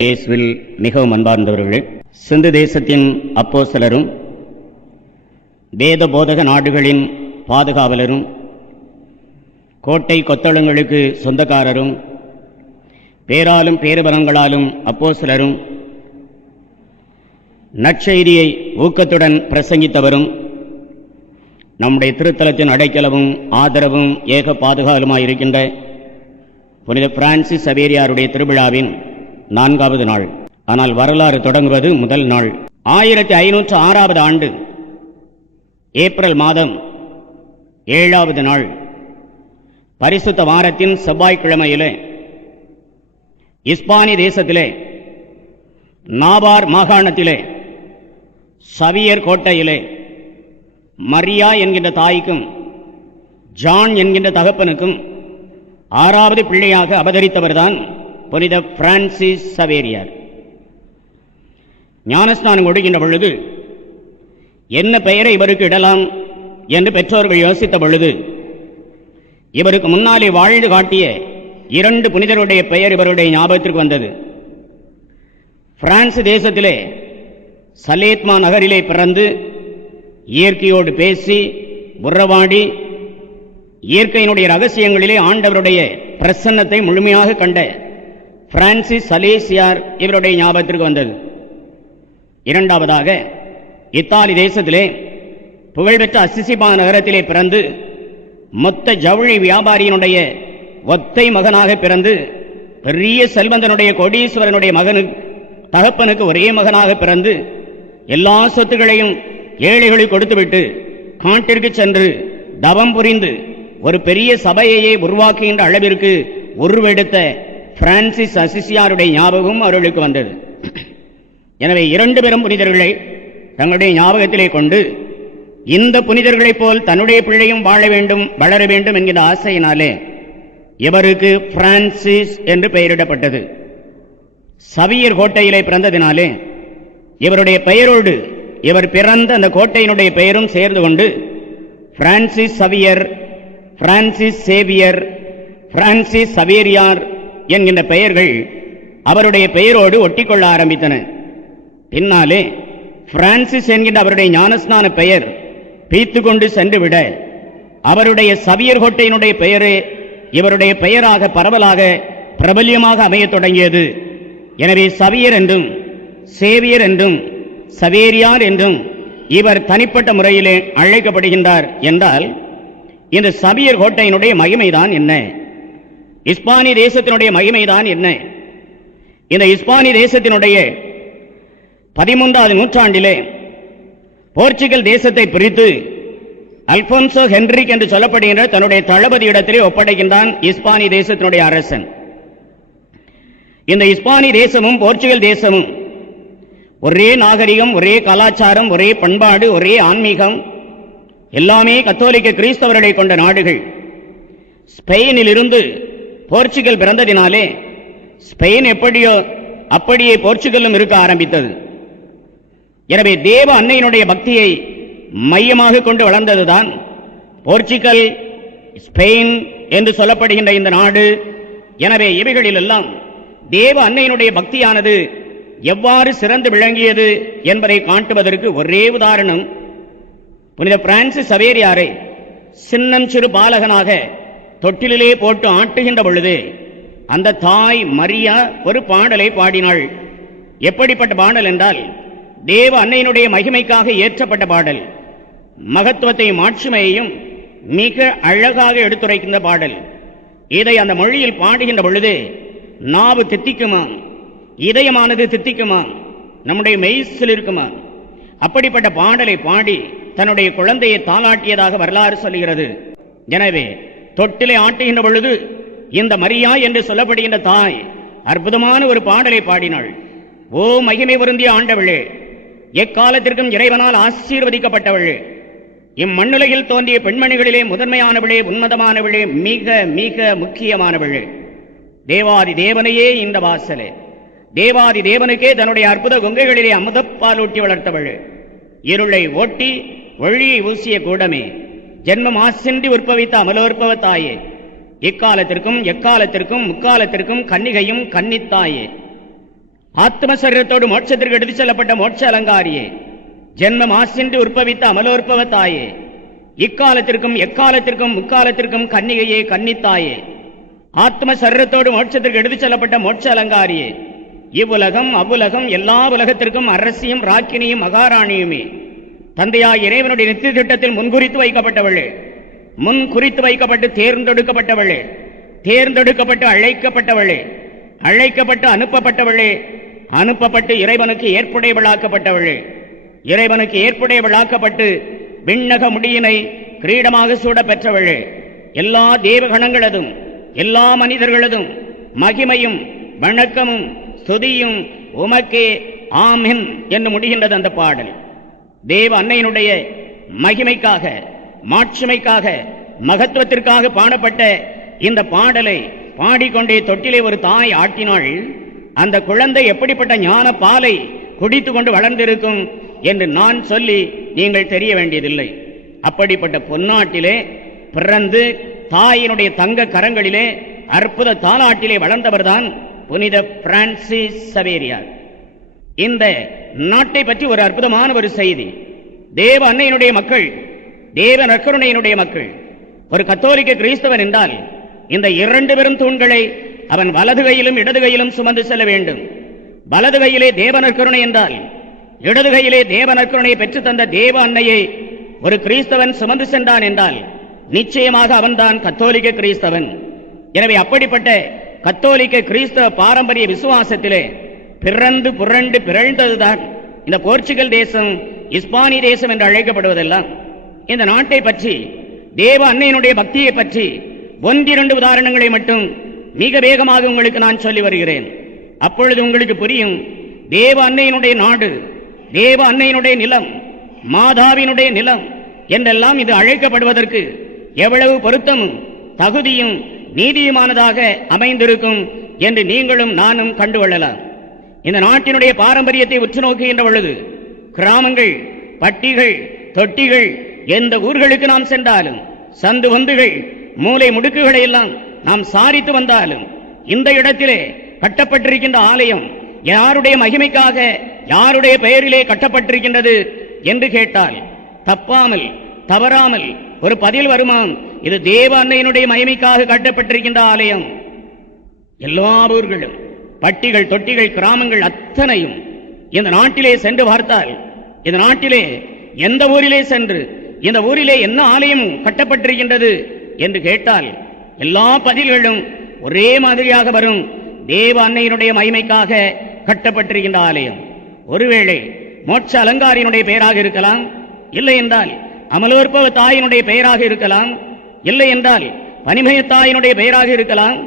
இயேசுவில் மிகவும் அன்பார்ந்தவர்களே, சிந்து தேசத்தின் அப்போஸ்தலரும் வேத போதக நாடுகளின் பாதுகாவலரும் கோட்டை கொத்தளங்களுக்கு சொந்தக்காரரும் பேராலும் பேருபலங்களாலும் அப்போஸ்தலரும் நற்செய்தியை ஊக்கத்துடன் பிரசங்கித்தவரும் நம்முடைய திருத்தலத்தின் அடைக்கலமும் ஆதரவும் ஏக பாதுகாவலுமாயிருக்கின்ற புனித பிரான்சிஸ் சவேரியாருடைய திருவிழாவின் 4வது நாள். ஆனால் வரலாறு தொடங்குவது முதல் நாள். 1506வது ஆண்டு ஏப்ரல் மாதம் 7வது நாள் பரிசுத்த வாரத்தின் செவ்வாய்க்கிழமையிலே இஸ்பானி தேசத்திலே நாபார் மாகாணத்திலே சவியர் கோட்டையிலே மரியா என்கின்ற தாய்க்கும் ஜான் என்கின்ற தகப்பனுக்கும் 6வது பிள்ளையாக அவதரித்தவர்தான் புனித பிரான்சிஸ் சவேரியார். ஞானஸ்நானம் கொடுக்கின்ற பொழுது என்ன பெயரை இவருக்கு இடலாம் என்று பெற்றோர்கள் யோசித்த பொழுது இவருக்கு முன்னாலே வாழ்ந்து காட்டிய 2 புனிதருடைய பெயர் இவருடைய ஞாபகத்திற்கு வந்தது. பிரான்ஸ் தேசத்திலே சலேத்மா நகரிலே பிறந்து இயற்கையோடு பேசி உறவாடி இயற்கையினுடைய ரகசியங்களிலே ஆண்டவருடைய பிரசன்னத்தை முழுமையாக கண்ட பிரான்சிஸ் சலேசியார் இவருடைய ஞாபகத்திற்கு வந்தது. 2வதாக இத்தாலி தேசத்திலே புகழ்பெற்ற அசிசிபா நகரத்திலே பிறந்து மொத்த ஜவுளி வியாபாரியினுடைய ஒத்தை மகனாக பிறந்து பெரிய செல்வந்தனுடைய கோடீஸ்வரனுடைய தகப்பனுக்கு ஒரே மகனாக பிறந்து எல்லா சொத்துக்களையும் ஏழைகளுக்கு கொடுத்துவிட்டு காட்டிற்கு சென்று தவம் புரிந்து ஒரு பெரிய சபையையே உருவாக்குகின்ற அளவிற்கு உருவெடுத்த பிரான்சிஸ் அசிசியாருடைய ஞாபகம் அவர்களுக்கு வந்தது. எனவே 2 பெரும் புனிதர்களை தங்களுடைய ஞாபகத்திலே கொண்டு இந்த புனிதர்களைப் போல் தன்னுடைய பிள்ளையும் வாழ வேண்டும் வளர வேண்டும் என்கிற ஆசையினாலே இவருக்கு பிரான்சிஸ் என்று பெயரிடப்பட்டது. சவியர் கோட்டையிலே பிறந்ததினாலே இவருடைய பெயரோடு இவர் பிறந்த அந்த கோட்டையினுடைய பெயரும் சேர்ந்து கொண்டு Francis Xavier, Francis Xavier, Francis Saveriyar என்கின்ற பெயர்கள் அவருடைய பெயரோடு ஒட்டிக்கொள்ள ஆரம்பித்தன. பின்னாலே பிரான்சிஸ் என்கின்ற அவருடைய ஞானஸ்நான பெயர் பீத்து கொண்டு சென்றுவிட அவருடைய சவியர் கோட்டையினுடைய பெயரே இவருடைய பெயராக பரவலாக பிரபல்யமாக அமையத் தொடங்கியது. எனவே சவியர் என்றும் சேவியர் என்றும் சவேரியார் என்றும் இவர் தனிப்பட்ட முறையிலே அழைக்கப்படுகின்றார். என்றால் இந்த சவியர் கோட்டையினுடைய மகிமைதான் என்ன? இஸ்பானி தேசத்தினுடைய மகிமைதான் என்ன? இந்த இஸ்பானி தேசத்தினுடைய 13வது நூற்றாண்டிலே போர்ச்சுகல் தேசத்தை பிரித்து அல்போன்சோ ஹென்ரிக் என்று சொல்லப்படுகின்ற தன்னுடைய தளபதி இடத்திலே ஒப்படைக்கின்றான் இஸ்பானி தேசத்தினுடைய அரசன். இந்த இஸ்பானி தேசமும் போர்ச்சுகல் தேசமும் ஒரே நாகரிகம், ஒரே கலாச்சாரம், ஒரே பண்பாடு, ஒரே ஆன்மீகம், எல்லாமே கத்தோலிக்க கிறிஸ்தவர்களை கொண்ட நாடுகள். ஸ்பெயினில் இருந்து போர்ச்சுகல் பிறந்ததினாலே ஸ்பெயின் எப்படியோ அப்படியே போர்ச்சுகலும் இருக்க ஆரம்பித்தது. எனவே தேவ அன்னையினுடைய பக்தியை மையமாக கொண்டு வளர்ந்ததுதான் போர்ச்சுகல், ஸ்பெயின் என்று சொல்லப்படுகின்ற இந்த நாடு. எனவே இவைகளில் எல்லாம் தேவ அன்னையினுடைய பக்தியானது எவ்வாறு சிறந்து விளங்கியது என்பதை காட்டுவதற்கு ஒரே உதாரணம் புனித பிரான்சிஸ் சவேரியாரை சின்னம் சிறு பாலகனாக தொட்டிலே போட்டு ஆட்டுகின்ற பொழுது அந்த தாய் மரியா ஒரு பாடலை பாடினாள். எப்படிப்பட்ட பாடல் என்றால் தேவ அன்னையினுடைய மகிமைக்காக ஏற்றப்பட்ட பாடல். மகத்துவத்தையும் ஆட்சிமையையும் மிக அழகாக எடுத்துரைக்கின்ற பாடல். இதை அந்த மொழியில் பாடுகின்ற பொழுது நாவு தித்திக்குமா, இதயமானது தித்திக்குமா, நம்முடைய மெய்சில் இருக்குமா? அப்படிப்பட்ட பாடலை பாடி தன்னுடைய குழந்தையை தாளாட்டியதாக வரலாறு சொல்கிறது. எனவே தொட்டிலை ஆட்டுகின்ற பொழுது இந்த மரியா என்று சொல்லப்படுகின்ற தாய் அற்புதமான ஒரு பாடலை பாடினாள். ஓ மகிமை பொருந்திய ஆண்டவளே, எக்காலத்திற்கும் இறைவனால் ஆசீர்வதிக்கப்பட்டவளே, இம்மண்ணுலகில் தோன்றிய பெண்மணிகளிலே முதன்மையானவளே, உன்னதமானவளே, மிக மிக முக்கியமானவளே, தேவாதி தேவனையே இந்த வாசலே, தேவாதி தேவனுக்கே தன்னுடைய அற்புத கொங்கைகளிலே அமுதப்பாலூட்டி வளர்த்தவள், இருளை ஓட்டி ஒளியை ஊசிய கூடமே, ஜென்மம் ஆசின்றி உற்பவித்த அமலோற்பவ தாயே, இக்காலத்திற்கும் எக்காலத்திற்கும் முக்காலத்திற்கும் கன்னிகையும் கன்னித்தாயே, ஆத்ம சரீரத்தோடு மோட்சத்திற்கு எடுத்துச் செல்லப்பட்ட மோட்ச அலங்காரியே, ஜென்மம் ஆசின்றி உற்பவித்த அமலோற்பவ தாயே, இக்காலத்திற்கும் எக்காலத்திற்கும் முக்காலத்திற்கும் கன்னிகையே, கன்னித்தாயே, ஆத்ம சரீரத்தோடு மோட்சத்திற்கு எடுத்துச் செல்லப்பட்ட மோட்ச அலங்காரியே, இவ்வுலகம் அவ்வுலகம் எல்லா உலகத்திற்கும் அரசியும் ராக்கினியும் மகாராணியுமே, தந்தையாய் இறைவனுடைய நித்திய திட்டத்தில் முன்குறித்து வைக்கப்பட்டவளே, முன் குறித்து வைக்கப்பட்டு தேர்ந்தெடுக்கப்பட்டவளே, தேர்ந்தெடுக்கப்பட்டு அழைக்கப்பட்டவளே, அழைக்கப்பட்டு அனுப்பப்பட்டவளே, அனுப்பப்பட்டு இறைவனுக்கு ஏற்புடையவளாக்கப்பட்டவளே, இறைவனுக்கு ஏற்புடையவளாக்கப்பட்டு விண்ணக முடியினை கிரீடமாக சூட பெற்றவளே, எல்லா தேவகணங்களதும் எல்லா மனிதர்களதும் மகிமையும் வணக்கமும் ஸ்துதியும் உமக்கே ஆமென் என்று முடிகின்றது அந்த பாடல். தேவ அன்னையினுடைய மகிமைக்காக, மாட்சிமைக்காக, மகத்துவத்திற்காக பாடப்பட்ட இந்த பாடலை பாடிக்கொண்டே தொட்டிலே ஒரு தாய் ஆட்டினாள். அந்த குழந்தை எப்படிப்பட்ட ஞான பாலை குடித்து கொண்டு வளர்ந்திருக்கும் என்று நான் சொல்லி நீங்கள் தெரிய வேண்டியதில்லை. அப்படிப்பட்ட பொன்னாட்டிலே பிறந்து தாயினுடைய தங்க கரங்களிலே அற்புத தாலாட்டிலே வளர்ந்தவர்தான் புனித பிரான்சிஸ் சவேரியார். இந்த நாட்டை பற்றி ஒரு அற்புதமான ஒரு செய்தி. தேவ அன்னையினுடைய மக்கள், தேவ நற்கருணையினுடைய மக்கள். ஒரு கத்தோலிக்க கிறிஸ்தவன் என்றால் இந்த இரண்டு பெரும் தூண்களை அவன் வலது கையிலும் இடது கையிலும் சுமந்து செல்ல வேண்டும். வலது கையிலே தேவ நற்கருணை என்றால், இடது கையிலே தேவ நற்கருணையை பெற்று தந்த தேவ அன்னையை ஒரு கிறிஸ்தவன் சுமந்து சென்றான் என்றால் நிச்சயமாக அவன்தான் கத்தோலிக்க கிறிஸ்தவன். எனவே அப்படிப்பட்ட கத்தோலிக்க கிறிஸ்தவ பாரம்பரிய விசுவாசத்திலே பிறந்து புரண்டு பிறழ்ந்ததுதான் இந்த போர்ச்சுகல் தேசம், இஸ்பானிய தேசம் என்று அழைக்கப்படுவதெல்லாம். இந்த நாட்டை பற்றி, தேவ அன்னையினுடைய பக்தியை பற்றி ஒன்றிரண்டு உதாரணங்களை மட்டும் மிக வேகமாக உங்களுக்கு நான் சொல்லி வருகிறேன். அப்பொழுது உங்களுக்கு புரியும், தேவ அன்னையினுடைய நாடு, தேவ அன்னையினுடைய நிலம், மாதாவினுடைய நிலம் என்றெல்லாம் இது அழைக்கப்படுவதற்கு எவ்வளவு பொருத்தமும் தகுதியும் நீதியுமானதாக அமைந்திருக்கும் என்று நீங்களும் நானும் கண்டுகொள்ளலாம். இந்த நாட்டினுடைய பாரம்பரியத்தை உற்று நோக்குகின்ற பொழுது கிராமங்கள், பட்டிகள், தொட்டிகள், எந்த ஊர்களுக்கு நாம் சென்றாலும், சந்து வந்துகள், மூலை முடுக்குகளை எல்லாம் நாம் சாரித்து வந்தாலும், இந்த இடத்திலே கட்டப்பட்டிருக்கின்ற ஆலயம் யாருடைய மகிமைக்காக, யாருடைய பெயரிலே கட்டப்பட்டிருக்கின்றது என்று கேட்டால் தப்பாமல் தவறாமல் ஒரு பதில் வருமாம், இது தேவ அன்னையினுடைய மகிமைக்காக கட்டப்பட்டிருக்கின்ற ஆலயம். எல்லா ஊர்களும், பட்டிகள், தொட்டிகள், கிராமங்கள் அத்தனையும் இந்த நாட்டிலே சென்று பார்த்தால், இந்த நாட்டிலே எந்த ஊரிலே சென்று இந்த ஊரிலே என்ன ஆலயம் கட்டப்பட்டிருக்கின்றது என்று கேட்டால் எல்லா பதில்களும் ஒரே மாதிரியாக வரும், தேவ அன்னையினுடைய மகிமைக்காக கட்டப்பட்டிருக்கின்ற ஆலயம். ஒருவேளை மோட்ச அலங்காரியினுடைய பெயராக இருக்கலாம், இல்லை என்றால் அமலோற்பவ தாயினுடைய பெயராக இருக்கலாம், இல்லை என்றால் பனிமய தாயினுடைய பெயராக இருக்கலாம்,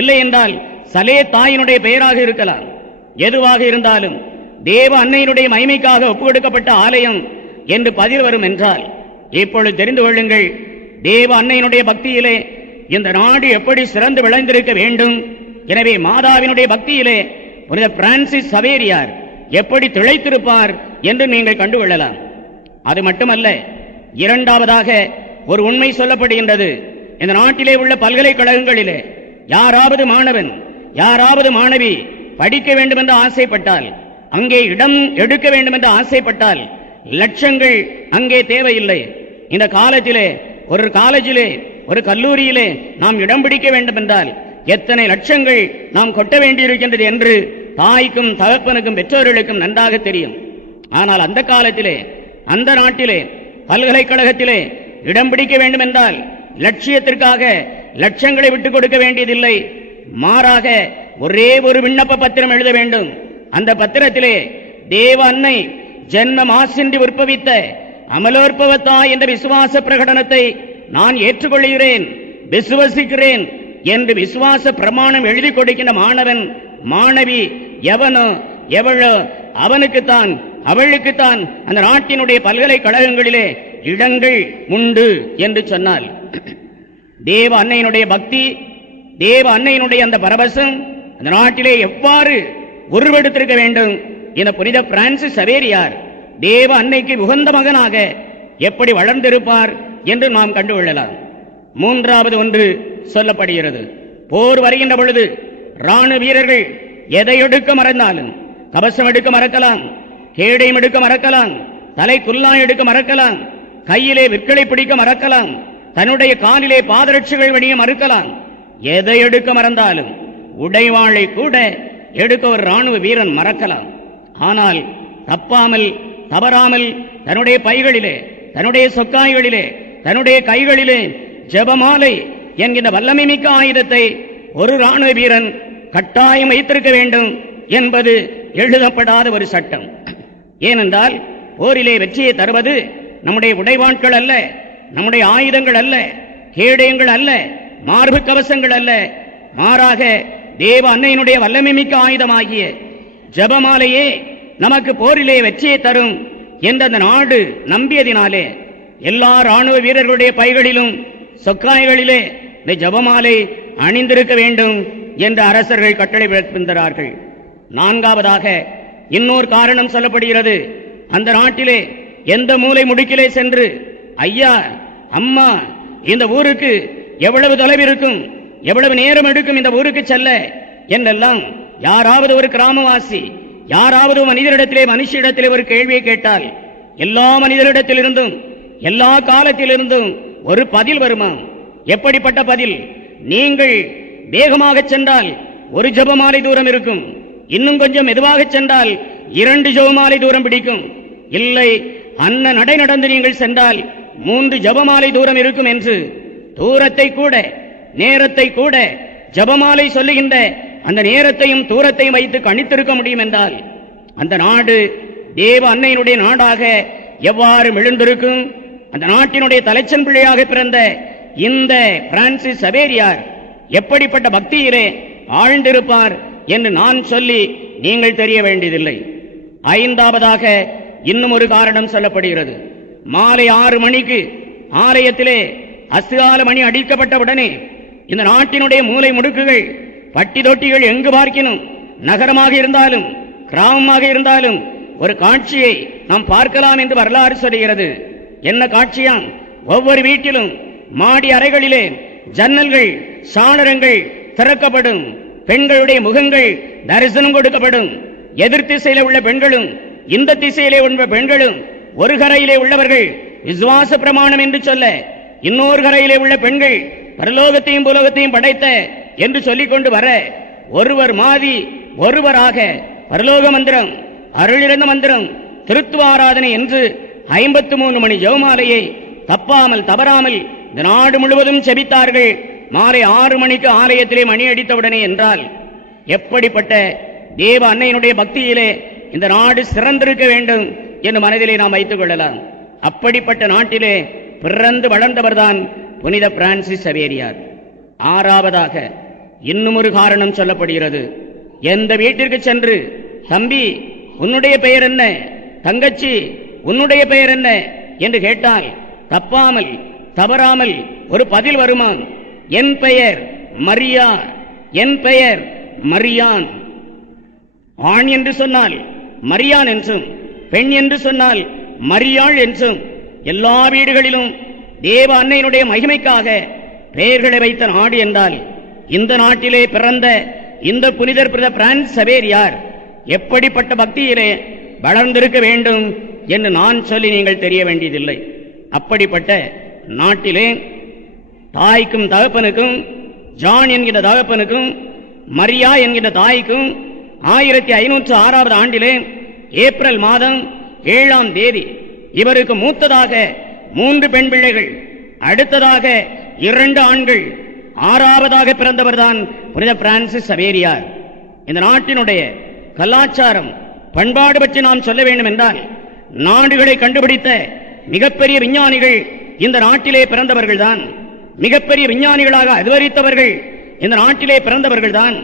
இல்லை என்றால் சலே தாயினுடைய பெயராக இருக்கலாம். எதுவாக இருந்தாலும் தேவ அன்னையினுடைய மகிமைக்காக ஒப்புக்கொடுக்கப்பட்ட ஆலயம் என்று பதில் வரும் என்றால் இப்பொழுது தெரிந்து கொள்ளுங்கள், தேவ அன்னையினுடைய பக்தியிலே இந்த நாடு எப்படி சிறந்து விளைந்திருக்க வேண்டும். எனவே மாதாவினுடைய பக்தியிலே புனித பிரான்சிஸ் சவேரியார் எப்படி திளைத்திருப்பார் என்று நீங்கள் கண்டுகொள்ளலாம். அது மட்டுமல்ல, இரண்டாவதாக ஒரு உண்மை சொல்லப்படுகின்றது. இந்த நாட்டிலே உள்ள பல்கலைக்கழகங்களிலே யாராவது மாணவன், யாராவது மாணவி படிக்க வேண்டும் என்று ஆசைப்பட்டால், அங்கே இடம் எடுக்க வேண்டும் என்று ஆசைப்பட்டால் லட்சங்கள் அங்கே தேவையில்லை. இந்த காலத்திலே ஒரு காலேஜிலே, ஒரு கல்லூரியிலே நாம் இடம் பிடிக்க வேண்டும் என்றால் எத்தனை லட்சங்கள் நாம் கொட்ட வேண்டியிருக்கின்றது என்று தாய்க்கும் தகப்பனுக்கும் பெற்றோர்களுக்கும் நன்றாக தெரியும். ஆனால் அந்த காலத்திலே, அந்த நாட்டிலே பல்கலைக்கழகத்திலே இடம் பிடிக்க வேண்டும் என்றால் லட்சியத்திற்காக லட்சங்களை விட்டுக் கொடுக்க வேண்டியதில்லை. மாறாக ஒரே ஒரு விண்ணப்ப பத்திரம் எழுத வேண்டும். அந்த பத்திரத்திலே தேவ அன்னை ஜென்ம மாசின்றி உற்பவித்த அமலோற்பவத்தாய் என்ற விசுவாச பிரகடனத்தை நான் ஏற்றுக்கொள்கிறேன், விசுவசிக்கிறேன் என்று விசுவாச பிரமாணம் எழுதி கொடுக்கின்ற மாணவன், மாணவி எவனோ எவளோ அவனுக்குத்தான், அவளுக்குத்தான் அந்த நாட்டினுடைய பல்கலைக்கழகங்களிலே இடங்கள் உண்டு என்று சொன்னால், தேவ அன்னையினுடைய பக்தி, தேவ அன்னையினுடைய அந்த பரவசம் அந்த நாட்டிலே எவ்வாறு உருவெடுத்திருக்க வேண்டும். இந்த புனித பிரான்சிஸ் சவேரியார் தேவ அன்னைக்கு உகந்த மகனாக எப்படி வளர்ந்திருப்பார் என்று நாம் கண்டுகொள்ளலாம். மூன்றாவது ஒன்று சொல்லப்படுகிறது. போர் வருகின்ற பொழுது ராணுவ வீரர்கள் எதை எடுக்க மறந்தாலும், கவசம் எடுக்க மறக்கலாம், கேடயம் எடுக்க மறக்கலாம், தலை குல்லாய் எடுக்க மறக்கலாம், கையிலே விற்களை பிடிக்க மறக்கலாம், தன்னுடைய காலிலே பாதரட்சிகள் வணிய மறுக்கலாம். எதை எடுக்க மறந்தாலும் உடைவாளை கூட எடுக்க ஒரு ராணுவ வீரன் மறக்கலாம். ஆனால் தப்பாமல் தவறாமல் தன்னுடைய பைகளிலே, தன்னுடைய சொக்காய்களிலே, தன்னுடைய கைகளிலே ஜெபமாலை என்கிற வல்லமை மிக்க ஆயுதத்தை ஒரு ராணுவ வீரன் கட்டாயம் வைத்திருக்க வேண்டும் என்பது எழுதப்படாத ஒரு சட்டம். ஏனென்றால் போரிலே வெற்றியை தருவது நம்முடைய உடைவாட்கள் அல்ல, நம்முடைய ஆயுதங்கள் அல்ல, கேடயங்கள் அல்ல, மார்பு கவசங்கள் அல்ல, மாறாக தேவ அன்னையினுடைய வல்லமை மிக்க ஆயுதமாகிய ஜெபமாலையே நமக்கு போரிலே வெற்றியை தரும் என்ற அந்த நாடு நம்பியதினாலே எல்லா ராணுவ வீரர்களுடைய பைகளிலும் சொக்காய்களிலே இந்த ஜெபமாலை அணிந்திருக்க வேண்டும் என்று அரசர்கள் கட்டளை பிறப்பித்தார்கள். நான்காவதாக இன்னொரு காரணம் சொல்லப்படுகிறது. அந்த நாட்டிலே எந்த மூலை முடுக்கிலே சென்று, ஐயா அம்மா இந்த ஊருக்கு எவ்வளவு தொலைவு இருக்கும், எவ்வளவு நேரம் எடுக்கும் இந்த ஊருக்கு செல்ல என்றெல்லாம் யாராவது ஒரு கிராமவாசி, யாராவது மனிதரிடத்திலே மனுஷிடத்திலே ஒரு கேள்வியை கேட்டால் எல்லா மனிதரிடத்திலிருந்தும் எல்லா காலத்திலிருந்தும் ஒரு பதில் வருமா? எப்படிப்பட்ட பதில்? நீங்கள் வேகமாக சென்றால் ஒரு ஜெபமாலை தூரம் இருக்கும், இன்னும் கொஞ்சம் மெதுவாக சென்றால் 2 ஜெபமாலை தூரம் பிடிக்கும், இல்லை அன்ன நடை நடந்து நீங்கள் சென்றால் 3 ஜெபமாலை தூரம் இருக்கும் என்று தூரத்தை கூட நேரத்தை கூட ஜெபமாலை சொல்லுகின்ற அந்த நேரத்தையும் தூரத்தையும் வைத்து கணித்திருக்க முடியும் என்றால் அந்த நாடு தேவ அன்னையினுடைய நாடாக எவ்வாறு எழுந்திருக்கும்? அந்த நாட்டினுடைய தலைச்சன் பிள்ளையாக பிறந்த இந்த பிரான்சிஸ் சவேரியார் எப்படிப்பட்ட பக்தியிலே ஆழ்ந்திருப்பார் என்று நான் சொல்லி நீங்கள் தெரிய வேண்டியதில்லை. ஐந்தாவதாக இன்னும் ஒரு காரணம் சொல்லப்படுகிறது. மாலை 6 மணிக்கு ஆலயத்திலே அஸ்திகால மணி அடிக்கப்பட்டவுடனே இந்த நாட்டினுடைய மூலை முடுக்குகள், பட்டி தொட்டிகள் எங்கு பார்க்கினும், நகரமாக இருந்தாலும் கிராமமாக இருந்தாலும் ஒரு காட்சியை நாம் பார்க்கலாம் என்று வரலாறு சொல்கிறது. என்ன காட்சியாம்? ஒவ்வொரு வீட்டிலும் மாடி அறைகளிலே ஜன்னல்கள் சாளரங்கள் திறக்கப்படும், பெண்களுடைய முகங்கள் தரிசனம் கொடுக்கப்படும். எதிர் திசையிலே உள்ள பெண்களும் இந்த திசையிலே உள்ள பெண்களும் ஒரு கரையிலே உள்ளவர்கள் விசுவாச பிரமாணம் என்று சொல்ல, இன்னொரு கரையிலே உள்ள பெண்கள் பரலோகத்தையும் பூலோகத்தையும் படைத்த என்று சொல்லிக் கொண்டு வர, ஒருவர் மாறி ஒருவராக பரலோக மந்திரம், அருளிறந்த மந்திரம், திருத்துவ ஆராதனை என்று 53 மணி ஜெபமாலையை தப்பாமல் தவறாமல் இந்த நாடு முழுவதும் செபித்தார்கள். மாலை 6 மணிக்கு ஆலயத்திலே மணி அடித்தவுடனே என்றால் எப்படிப்பட்ட தேவ அன்னையினுடைய பக்தியிலே இந்த நாடு சிறந்திருக்க வேண்டும் என்று மனதிலே நாம் வைத்துக் கொள்ளலாம். அப்படிப்பட்ட நாட்டிலே பிறந்து வளர்ந்தவர்தான் புனித பிரான்சிஸ் சவேரியார். ஆறாவதாக இன்னும் ஒரு காரணம் சொல்லப்படுகிறது. எந்த வீட்டிற்கு சென்று, தம்பி உன்னுடைய பெயர் என்ன, தங்கச்சி உன்னுடைய பெயர் என்ன என்று கேட்டால் தப்பாமல் தவறாமல் ஒரு பதில் வருமா? என் பெயர் மரியா, என் பெயர் மரியான். ஆண் என்று சொன்னால் மரியான் என்றும், பெண் என்று சொன்னால் மரியாள் என்றும் எல்லா வீடுகளிலும் தேவ அன்னையினுடைய மகிமைக்காக பெயர்களை வைத்த நாடு என்றால் இந்த நாட்டிலே பிறந்த இந்த புனிதர் பிரான்சிஸ் சவேரியார் எப்படிப்பட்ட பக்தியிலே வளர்ந்திருக்க வேண்டும் என்று நான் சொல்லி நீங்கள் தெரிய வேண்டியதில்லை. அப்படிப்பட்ட நாட்டிலே தாய்க்கும் தகப்பனுக்கும், ஜான் என்கிற தகப்பனுக்கும் மரியா என்கிற தாய்க்கும் 1506 ஆண்டிலே ஏப்ரல் மாதம் 7ஆம் தேதி இவருக்கு மூத்ததாக 3 பெண் பிள்ளைகள், அடுத்ததாக 2 ஆண்கள், 6ஆவதாக பிறந்தவர்தான் புனித பிரான்சிஸ் சவேரியார். இந்த நாட்டினுடைய கலாச்சாரம் பண்பாடு பற்றி நாம் சொல்ல வேண்டும் என்றால், நாடுகளை கண்டுபிடித்த மிகப்பெரிய விஞ்ஞானிகள் இந்த நாட்டிலே பிறந்தவர்கள்தான். மிகப்பெரிய விஞ்ஞானிகளாக அதிகரித்தவர்கள் இந்த நாட்டிலே பிறந்தவர்கள்தான்.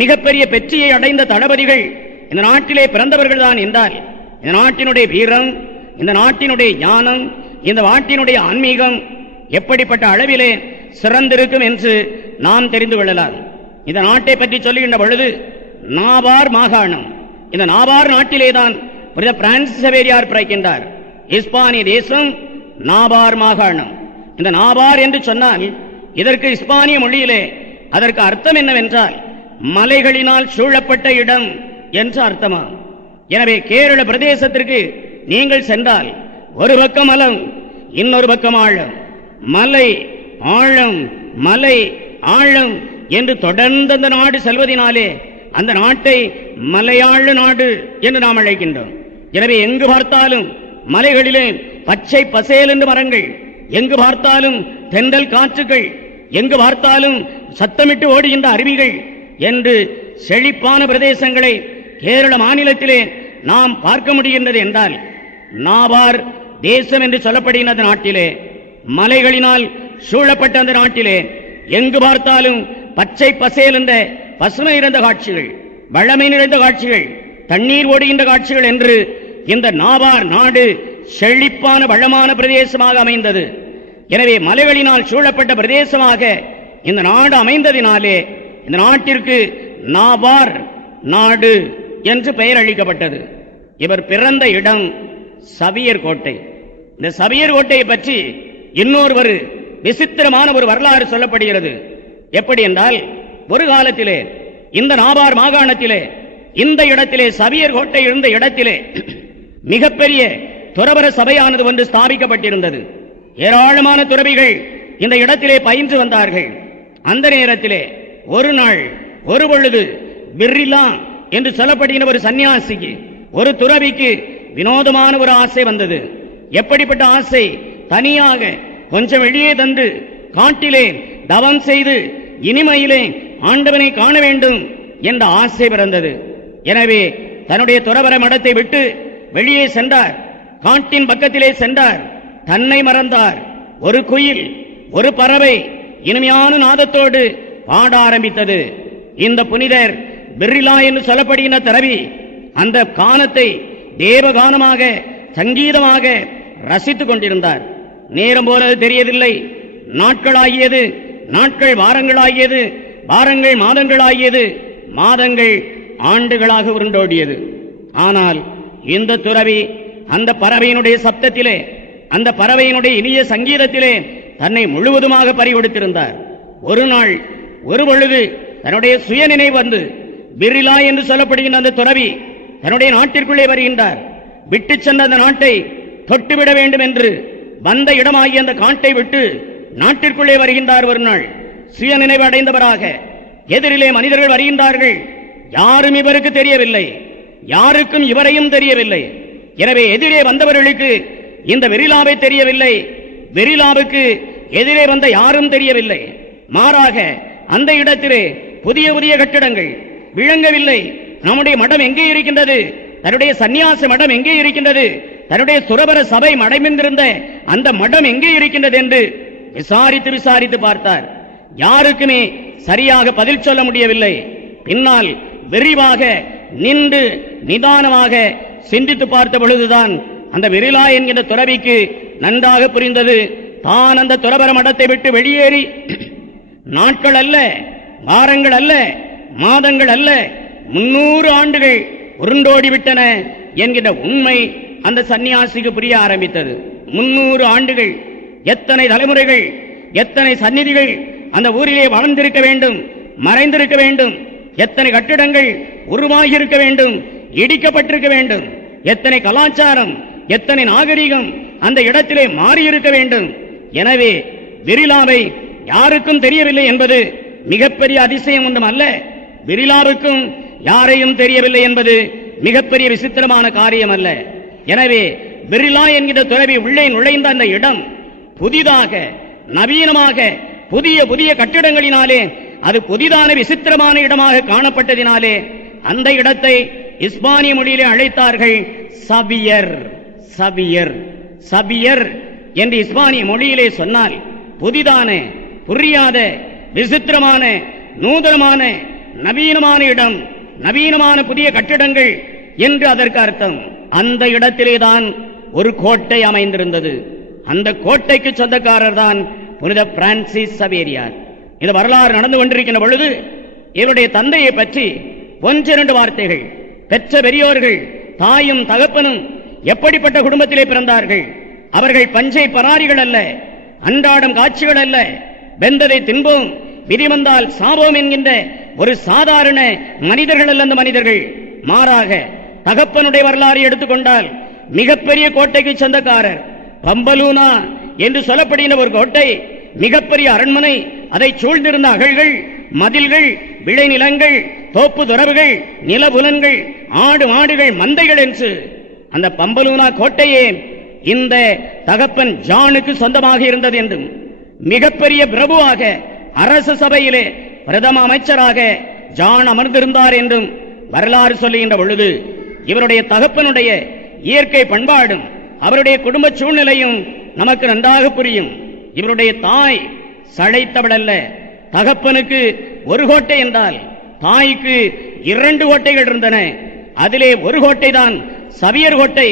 மிகப்பெரிய வெற்றியை அடைந்த தளபதிகள் இந்த நாட்டிலே பிறந்தவர்கள்தான் என்றால் இந்த நாட்டினுடைய வீரம், இந்த நாட்டினுடைய ஞானம், இந்த நாட்டினுடைய ஆன்மீகம் எப்படிப்பட்ட அளவிலே சிறந்திருக்கும் என்று நாம் தெரிந்து கொள்ளலாம். இந்த நாட்டை பற்றி சொல்லுகின்ற பொழுது நாபார் மாகாணம், இந்த நாபார் நாட்டிலேதான் புனித பிரான்சிஸ் சவேரியார் பிறக்கின்றார். இஸ்பானிய தேசம் நாபார் மாகாணம். இந்த நாபார் என்று சொன்னால் இதற்கு இஸ்பானிய மொழியிலே அதற்கு அர்த்தம் என்னவென்றால் மலைகளினால் சூழப்பட்ட இடம் என்று அர்த்தமா. எனவே கேரள பிரதேசத்திற்கு நீங்கள் சென்றால் ஒரு பக்கம் மலம், இன்னொரு பக்கம் ஆழம், மலை ஆழம், மலை ஆழம் என்று தொடர்ந்து அந்த நாடு செல்வதனாலே அந்த நாட்டை மலையாள நாடு என்று நாம் அழைக்கின்றோம். எனவே எங்கு பார்த்தாலும் மலைகளிலே பச்சை பசேல் என்று மரங்கள், எங்கு பார்த்தாலும் தென்றல் காற்றுகள், எங்கு பார்த்தாலும் சத்தமிட்டு ஓடுகின்ற அருவிகள் என்று செழிப்பான பிரதேசங்களை கேரள மாநிலத்திலே நாம் பார்க்க முடிகின்றது என்றால், நாவார் தேசம் என்று சொல்லப்படுகின்ற நாட்டிலே, மலைகளினால் சூழப்பட்ட அந்த நாட்டிலே எங்கு பார்த்தாலும் பச்சை பசேல் என்ற பசுமை நிறைந்த காட்சிகள், வளமை நிறைந்த காட்சிகள், தண்ணீர் ஓடுகின்ற காட்சிகள் என்று இந்த நாவார் நாடு செழிப்பான வளமான பிரதேசமாக அமைந்தது. எனவே மலைகளினால் சூழப்பட்ட பிரதேசமாக இந்த நாடு அமைந்ததினாலே இந்த நாட்டிற்கு நாவார் நாடு என்று பெயர் அளிக்கப்பட்டது. இவர் பிறந்த இடம் சவியர் கோட்டை. இந்த சவியர் கோட்டையை பற்றி இன்னொரு விசித்திரமான ஒரு வரலாறு சொல்லப்படுகிறது. எப்படி என்றால், ஒரு காலத்திலே இந்த நாவார் மாகாணத்திலே இந்த இடத்திலே சவியர் கோட்டை இருந்த இடத்திலே மிகப்பெரிய துறவர சபையானது ஒன்று ஸ்தாபிக்கப்பட்டிருந்தது. ஏராளமான துறவிகள் இந்த இடத்திலே பயின்று வந்தார்கள். அந்த நேரத்திலே ஒரு நாள் ஒரு பொழுது பிர்ரிலா என்று சொல்லப்படுகிற ஒரு சன்னியாசிக்கு, ஒரு துறவிக்கு வினோதமான ஒரு ஆசை வந்தது. எப்படிப்பட்ட ஆசை? தனியாக கொஞ்சம் வெளியே தந்து காட்டிலே தவம் செய்து இனிமையிலே ஆண்டவனை காண வேண்டும் என்ற ஆசை பிறந்தது. எனவே தன்னுடைய துறவர மடத்தை விட்டு வெளியே சென்றார். காட்டின் பக்கத்திலே சென்றார். தன்னை மறந்தார். ஒரு குயில், ஒரு பறவை இனிமையான நாதத்தோடு பாட ஆரம்பித்தது. இந்த புனிதர் பிர்ரிலா என்று சொல்லப்படுகின்ற துறவி அந்த கானத்தை தேவகானமாக, சங்கீதமாக ரசித்துக் கொண்டிருந்தார். நேரம் போனது தெரியவில்லை. நாட்களாகியது, நாட்கள் வாரங்களாகியது, வாரங்கள் மாதங்களாகியது, மாதங்கள் ஆண்டுகளாக உருண்டோடியது. ஆனால் இந்த துறவி அந்த பறவையினுடைய சப்தத்திலே, அந்த பறவையினுடைய இனிய சங்கீதத்திலே தன்னை முழுவதுமாக பறிகொடுத்திருந்தார். ஒரு நாள் ஒரு பொழுது தன்னுடைய சுய நினைவு வந்து பிர்ரிலா என்று சொல்லப்படுகின்ற அந்த துறவி தன்னுடைய நாட்டிற்குள்ளே வருகின்றார். விட்டு சென்ற அந்த நாட்டை தொட்டுவிட வேண்டும் என்று வந்த இடமாகிய அந்த காட்டை விட்டு நாட்டிற்குள்ளே வருகின்றார். ஒரு நாள் சுய நினைவு அடைந்தவராக எதிரிலே மனிதர்கள் வருகின்றார்கள். யாரும் இவருக்கு தெரியவில்லை, யாருக்கும் இவரையும் தெரியவில்லை. எனவே எதிரே வந்தவர்களுக்கு இந்த வெரிலாவை தெரியவில்லை, வெரிலாவுக்கு எதிரே வந்த யாரும் தெரியவில்லை. மாறாக அந்த இடத்திலே புதிய புதிய கட்டிடங்கள் விளங்கவில்லை. நம்முடைய மடம் எங்கே இருக்கின்றது? தன்னுடைய சன்னியாச மடம் எங்கே இருக்கின்றது? தன்னுடைய சுரபர சபை மடைமிருந்த அந்த மடம் எங்கே இருக்கின்றது என்று விசாரித்து விசாரித்து பார்த்தார். யாருக்குமே சரியாக பதில் சொல்ல முடியவில்லை. பின்னால் விரிவாக நின்று நிதானமாக சிந்தித்து பார்த்த பொழுதுதான் அந்த விரிலா என்கிற துறவிக்கு நன்றாக புரிந்தது. தான் அந்த துறவர மடத்தை விட்டு வெளியேறி நாட்கள் அல்ல, வாரங்கள் அல்ல, மாதங்கள் அல்ல, 300 ஆண்டுகள் உருண்டோடிவிட்டன என்கிற உண்மை அந்த சன்னியாசிக்கு புரிய ஆரம்பித்தது. 300 ஆண்டுகள், எத்தனை தலைமுறைகள், எத்தனை சந்நிதிகள் அந்த ஊரிலே வளர்ந்திருக்க வேண்டும், மறைந்திருக்க வேண்டும், எத்தனை கட்டிடங்கள் உருவாகி இருக்க வேண்டும், இடிக்கப்பட்டிருக்க வேண்டும், எத்தனை கலாச்சாரம், எத்தனை நாகரிகம் அந்த இடத்திலே மாறியிருக்க வேண்டும். எனவே விரிலாவை யாருக்கும் தெரியவில்லை என்பது மிகப்பெரிய அதிசயம் ஒன்றும் அல்ல. விரிலாவுக்கும் யாரையும் தெரியவில்லை என்பது மிகப்பெரிய விசித்திரமான காரியம் அல்ல. எனவே விரிலா என்கிற துறவி உள்ளே நுழைந்த அந்த இடம் புதிதாக, நவீனமாக, புதிய புதிய கட்டிடங்களினாலே அது புதிதான விசித்திரமான இடமாக காணப்பட்டதினாலே அந்த இடத்தை இஸ்பானிய மொழியிலே அழைத்தார்கள் சவியர். சவியர் சவியர் என்று இஸ்பானிய மொழியிலே சொன்னால் புதிதான, புரியாத, விசித்திரமான, நூதனமான, நவீனமான இடம், நவீனமான புதிய கட்டிடங்கள் என்று அதற்கு அர்த்தம். அந்த இடத்திலேதான் ஒரு கோட்டை அமைந்திருந்தது. அந்த கோட்டைக்கு சொந்தக்காரர் தான் புனித பிரான்சிஸ் சவேரியார். இந்த வரலாறு நடந்து கொண்டிருக்கின்ற பொழுது இவருடைய தந்தையை பற்றி 1-2 வார்த்தைகள். பெற்ற பெரியோர்கள், தாயும் தகப்பனும் எப்படிப்பட்ட குடும்பத்திலே பிறந்தார்கள்? அவர்கள் பஞ்சை பராரிகள் அல்ல, அன்றாடம் காட்சிகள் அல்ல, வெந்ததை தின்போம், விதி வந்தால் சாவோம் என்கின்ற ஒரு சாதாரண மனிதர்கள் அல்ல. அந்த மனிதர்கள் மாறாக தகப்பனுடைய வரலாறு எடுத்துக்கொண்டால் மிகப்பெரிய கோட்டைக்கு சொந்தக்காரர். பம்பலூனா என்று சொல்லப்படுகிற ஒரு கோட்டை, மிகப்பெரிய அரண்மனை, அதை சூழ்ந்திருந்த அகழ்கள், மதில்கள், விளைநிலங்கள், தோப்பு துறவுகள், நிலபுலன்கள், ஆடு மாடுகள், மந்தைகள் என்று அந்த பம்பலூனா கோட்டையே இந்த தகப்பன் ஜானுக்கு சொந்தமாக இருந்தது என்றும், மிகப்பெரிய பிரபுவாக அரச சபையிலே பிரதம அமைச்சராக ஜான் அமர்ந்திருந்தார் என்றும் வரலாறு சொல்லுகின்ற பொழுது, இவருடைய தகப்பனுடைய இயற்கை பண்பாடும் அவருடைய குடும்ப சூழ்நிலையும் நமக்கு நன்றாக புரியும். இவருடைய தாய் சளைத்தவள் அல்ல. தகப்பனுக்கு ஒரு கோட்டை என்றால் தாய்க்கு 2 கோட்டைகள் இருந்தன. அதிலே ஒரு கோட்டை தான் சவியர் கோட்டை,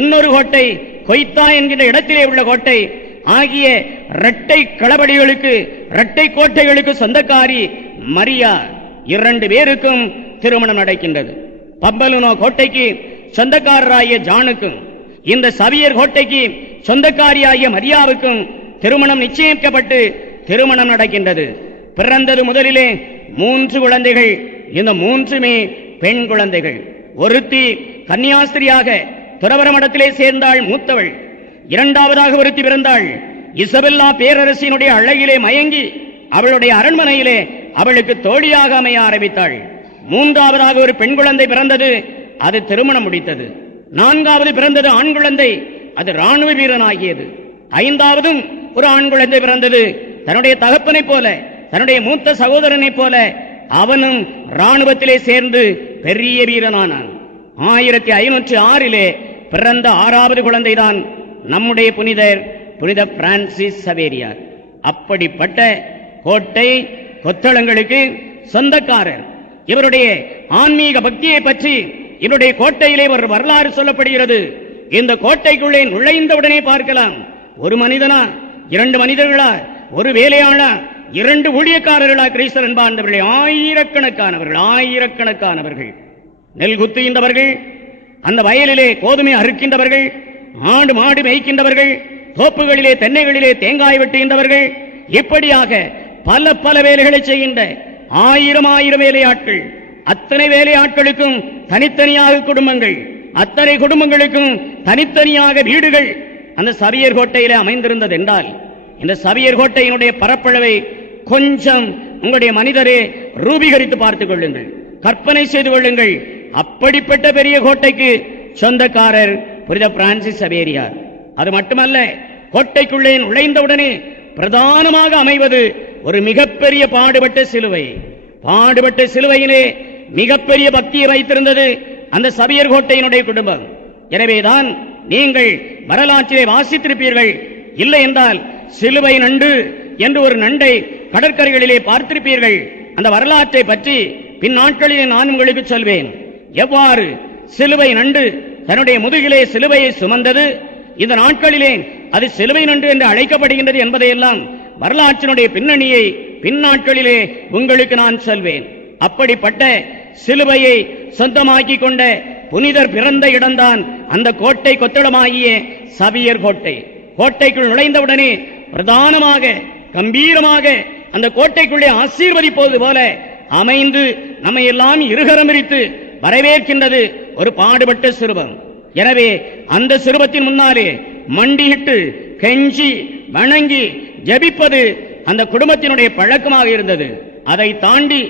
இன்னொரு கோட்டை கொய்த்தா என்கிற இடத்திலே உள்ள கோட்டை ஆகிய இரட்டை களபடிகளுக்கு, இரட்டை கோட்டைகளுக்கு சொந்தக்காரி மரியா. 2 பேருக்கும் திருமணம் நடக்கின்றது. பம்பலுனோ கோட்டைக்கு சொந்தக்காரராகிய ஜானுக்கும் இந்த சவியர் கோட்டைக்கு சொந்தக்காரியாகிய மரியாவுக்கும் திருமணம் நிச்சயிக்கப்பட்டு திருமணம் நடக்கின்றது. பிறந்தது முதலிலே 3 குழந்தைகள். இந்த 3மே பெண் குழந்தைகள். ஒருத்தி கன்னியாஸ்திரியாக துறவர மடத்திலே சேர்ந்தாள், மூத்தவள். 2வதாக ஒருத்தி பிறந்தாள். இசபெல்லா பேரரசினுடைய அழகிலே மயங்கி அவளுடைய அரண்மனையிலே அவளுக்கு தோழியாக அமைய ஆரம்பித்தாள். 3வதாக ஒரு பெண் குழந்தை பிறந்தது, அது திருமணம் முடித்தது. 4வது பிறந்தது ஆண் குழந்தை, அது ராணுவ வீரன் ஆகியது. 5வதும் ஒரு ஆண் குழந்தை பிறந்தது. தன்னுடைய தகப்பனை போல, தன்னுடைய மூத்த சகோதரனை போல அவனும் ராணுவத்திலே சேர்ந்து பெரிய வீரனானான். 1506 பிறந்த 6வது குழந்தைதான் நம்முடைய புனித பிரான்சிஸ் சவேரியார். அப்படிப்பட்ட கோட்டை கொத்தளங்களுக்கு சொந்தக்காரர். இவருடைய ஆன்மீக பக்தியை பற்றி இவருடைய கோட்டையிலே ஒரு வரலாறு சொல்லப்படுகிறது. இந்த கோட்டைக்குள்ளே நுழைந்தவுடனே பார்க்கலாம், ஒரு மனிதனா, 2 மனிதர்களா, ஒரு வேலையாளா, 2 ஊழியக்காரர்களா, கிறிஸ்தவ அன்பார்ந்தவர்களே, ஆயிரக்கணக்கானவர்கள் நெல் குத்துகின்றவர்கள், அந்த வயலிலே கோதுமை அறுக்கின்றவர்கள், ஆடு மாடு மேய்க்கின்றவர்கள், தோப்புகளிலே தென்னைகளிலே தேங்காய் வெட்டுகின்றவர்கள், இப்படியாக பல வேலைகளை செய்கின்ற 1000 வேலையாட்கள். அத்தனை வேலையாட்களுக்கும் தனித்தனியாக குடும்பங்கள், அத்தனை குடும்பங்களுக்கும் தனித்தனியாக வீடுகள் அந்த சவியர் கோட்டையிலே அமைந்திருந்தது என்றால், இந்த சவியர் கோட்டையினுடைய பரப்பளவை கொஞ்சம் உங்களுடைய மனிதரே ரூபீகரித்து பார்த்துக் கொள்ளுங்கள், கற்பனை செய்து கொள்ளுங்கள். அப்படிப்பட்ட பெரிய கோட்டைக்கு சொந்தக்காரர் புனித பிரான்சிஸ் சவேரியார். அது மட்டுமல்ல, கோட்டைக்குள்ளே நுழைந்தவுடனே பிரதானமாக அமைவது ஒரு மிகப்பெரிய பாடுபட்ட சிலுவை. பாடுபட்ட சிலுவையிலே மிகப்பெரிய பக்தியை வைத்திருந்தது அந்த சவியர் கோட்டையினுடைய குடும்பம். எனவேதான் நீங்கள் வரலாற்றிலே வாசித்திருப்பீர்கள். இல்லை என்றால் சிலுவை நண்டு என்று ஒரு நண்டை கடற்கரைகளிலே பார்த்திருப்பீர்கள். அந்த வரலாற்றை பற்றி பின் நாட்களிலே நான் உங்களுக்கு சொல்வேன். எவ்வாறு சிலுவை நண்டு தன்னுடைய முதுகிலே சிலுவையை சுமந்தது, இந்த நாட்களிலே அது சிலுவை நண்டு என்று அழைக்கப்படுகின்றது என்பதையெல்லாம் வரலாற்றினுடைய பின்னணியை பின் நாட்களிலே உங்களுக்கு நான் சொல்வேன். அப்படிப்பட்ட சிலுவையை சொந்தமாக்கி கொண்ட புனிதர் பிறந்த இடம்தான் அந்த கோட்டை கொத்தளமாகிய சவியர் கோட்டை. கோட்டைக்குள் நுழைந்தவுடனே பிரதானமாக கம்பீரமாக அந்த கோட்டைக்குள்ளே ஆசீர்வதிப்பது போல அமைந்து நம்மை எல்லாம் இருகரம் விரித்து வரவேற்கின்றது ஒரு பாடுபட்ட சிறுவம். எனவே அந்த சிறுவத்தின் முன்னாலே மண்டியிட்டு கெஞ்சி வணங்கி ஜெபிப்பது அந்த குடும்பத்தினுடைய பழக்கமாக இருந்தது. அதை தாண்டி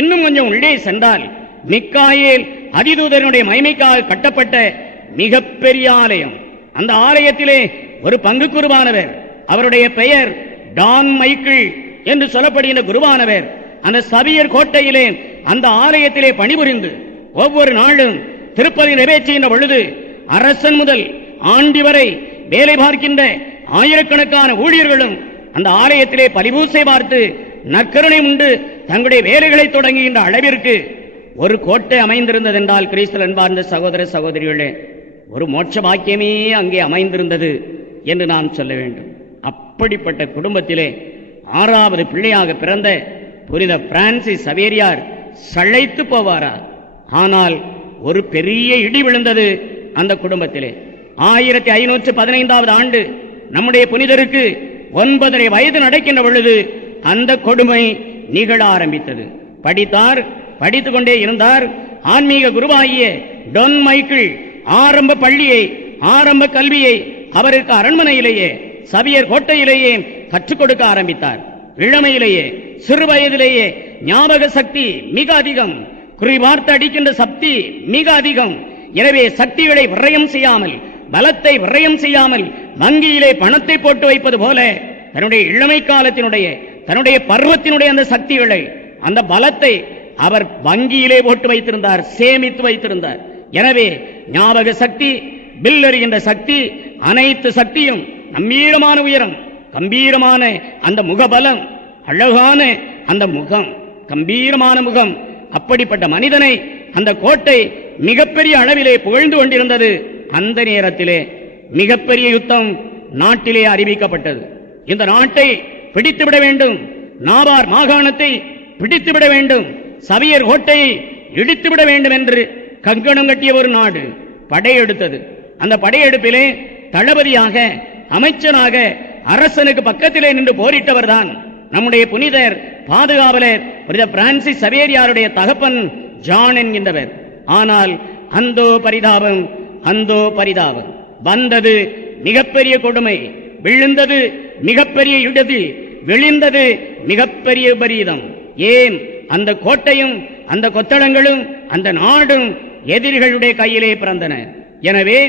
இன்னும் கொஞ்சம் உள்ளே சென்றால் மிக்காயேல் அதிதூதனுடைய மகிமைக்காக கட்டப்பட்ட மிகப்பெரிய ஆலயம். அந்த ஆலயத்திலே ஒரு பங்கு குருவானவர், அவருடைய பெயர் டான் மைக்கிள் என்று சொல்லப்படுகின்ற குருவானவர் அந்த சவியர் கோட்டையிலே அந்த ஆலயத்திலே பணிபுரிந்து ஒவ்வொரு நாளும் திருப்பதி நிறைவேற்றுகின்ற பொழுது அரசன் முதல் ஆண்டி வரை வேலை பார்க்கின்ற ஆயிரக்கணக்கான ஊழியர்களும் அந்த ஆலயத்திலே பலிபூசை பார்த்து நற்கருணை உண்டு தங்களுடைய வேலைகளை தொடங்குகின்ற அளவிற்கு ஒரு கோட்டை அமைந்திருந்தது என்றால், கிறிஸ்தவ அன்பார்ந்த சகோதர சகோதரிகளே, ஒரு மோட்ச பாக்கியமே அங்கே அமைந்திருந்தது என்று நாம் சொல்ல வேண்டும். அப்படிப்பட்ட குடும்பத்திலே 6வது பிள்ளையாக பிறந்த புனித பிரான்சிஸ் சவேரியார் சளைத்து போவாரா? ஆனால் ஒரு பெரிய இடி விழுந்தது அந்த குடும்பத்திலே. 1515வது ஆண்டு நம்முடைய புனிதருக்கு 9.5 வயது நடக்கின்ற பொழுது அந்த கொடுமை நிகழ ஆரம்பித்தது. படித்தார், படித்துக் கொண்டே இருந்தார். ஆன்மீக குருவாகிய டொன் மைக்கேல் ஆரம்ப பள்ளியை, ஆரம்ப கல்வியை அவருக்கு அரண்மனையிலேயே, சவியர் கோட்டையிலேயே கற்றுக் கொடுக்க ஆரம்பித்தார். இளமையிலேயே, சிறு வயதிலேயே ஞாபக சக்தி மிக அதிகம், குறிவார்த்து அடிக்கின்ற சக்தி மிக அதிகம். எனவே சக்திகளை விரயம் செய்யாமல், பலத்தை விரயம் செய்யாமல், வங்கியிலே பணத்தை போட்டு வைப்பது போல தன்னுடைய இளமை காலத்தினுடைய, தன்னுடைய பருவத்தினுடைய அந்த சக்திகளை, அந்த பலத்தை அவர் வங்கியிலே போட்டு வைத்திருந்தார், சேமித்து வைத்திருந்தார். எனவே ஞாபக சக்தி, பில் எறிகின்ற சக்தி, அனைத்து சக்தியும் கம்பீரமான உயரம், கம்பீரமான அந்த முகபலம், அழகான அந்த முகம், கம்பீரமான முகம். அப்படிப்பட்ட மனிதனை அந்த கோட்டை மிகப்பெரிய அளவிலே புகழ்ந்து கொண்டிருந்தது. அந்த நேரத்திலே மிகப்பெரிய யுத்தம் நாட்டிலே அறிவிக்கப்பட்டது. இந்த நாட்டை பிடித்துவிட வேண்டும், நாபார் மாகாணத்தை பிடித்துவிட வேண்டும், சவியர் கோட்டையை இடித்துவிட வேண்டும் என்று கங்கணம் கட்டிய ஒரு நாடு படையெடுத்தது. அந்த படையெடுப்பிலே தளபதியாக, அமைச்சராக, அரசனுக்கு பக்கத்திலே நின்று போரிட்டவர் தான் நம்முடைய புனிதர் பாதுகாவலர் புனிதர் பிரான்சிஸ் சவேரியாருடைய தகப்பன் ஜான் என்கின்றவர். ஆனால் அந்தோ பரிதாபம், அந்தோ பரிதாபம். வந்தது மிகப்பெரிய கொடுமை, விழுந்தது மிகப்பெரிய இடது, விழுந்தது மிகப்பெரிய விபரீதம். ஏன்? அந்த கோட்டையும், அந்த கொத்தளங்களும், அந்த நாடும் எதிரிகளுடைய கையிலே பிறந்தன. எனவே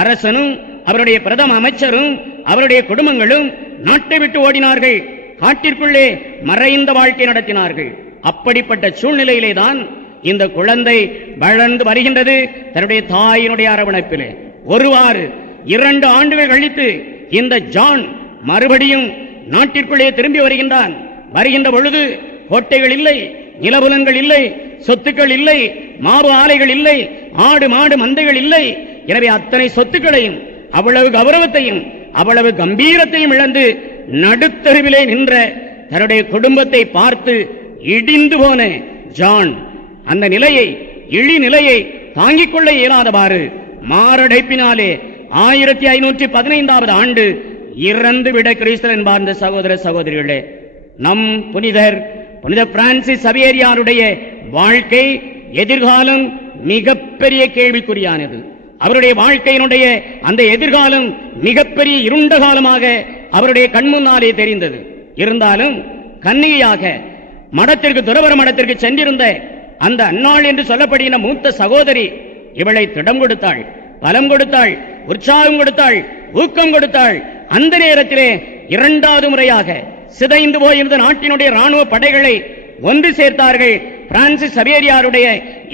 அரசனும், அவருடைய பிரதம அமைச்சரும், அவருடைய குடும்பங்களும் நாட்டை விட்டு ஓடினார்கள், காட்டிற்குள்ளே மறைந்த வாழ்க்கை நடத்தினார்கள். அப்படிப்பட்ட சூழ்நிலையிலே தான் இந்த குழந்தை வளர்ந்து வருகின்றது, தன்னுடைய தாயினுடைய அரவணைப்பிலே. ஒருவாறு 2 ஆண்டுகள் கழித்து இந்த ஜான் மறுபடியும் நாட்டிற்குள்ளே திரும்பி வருகின்றான். வருகின்ற பொழுது கோட்டைகள் இல்லை, நிலபுலன்கள் இல்லை, சொத்துக்கள் இல்லை, மாவு ஆலைகள் இல்லை, ஆடு மாடு மந்தைகள் இல்லை. எனவே அத்தனை சொத்துக்களையும், அவ்வளவு கௌரவத்தையும், அவ்வளவு கம்பீரத்தையும் இழந்து நடுத்தருவிலே நின்ற தன்னுடைய குடும்பத்தை பார்த்து இடிந்து போன ஜான் அந்த நிலையை, இழி நிலையை தாங்கிக் கொள்ள இயலாதவாறு மாரடைப்பினாலே 1515வது ஆண்டு இறந்துவிட கிறிஸ்தவ என்பார்ந்த சகோதர சகோதரிகளே, நம் புனிதர் பிரான்சிஸ் சவேரியாருடைய வாழ்க்கை, எதிர்காலம் மிகப்பெரிய கேள்விக்குறியானது. அவருடைய வாழ்க்கையினுடைய அந்த எதிர்காலம் மிகப்பெரிய இருண்ட காலமாக அவருடைய கண்முன்னாலே தெரிந்தது. இருந்தாலும் கன்னிகையாக மடத்திற்கு, துறவர மடத்திற்கு சென்றிருந்த அந்த அன்னாள் என்று சொல்லப்படுகிற மூத்த சகோதரி இவளை திடம் கொடுத்தாள், பலம் கொடுத்தாள், உற்சாகம் கொடுத்தாள், ஊக்கம் கொடுத்தாள். அந்த நேரத்திலே 2வது முறையாக சிதைந்து போயிருந்த நாட்டினுடைய ராணுவ படைகளை ஒன்று சேர்த்தார்கள். பிரான்சிஸ் சவேரியாருடைய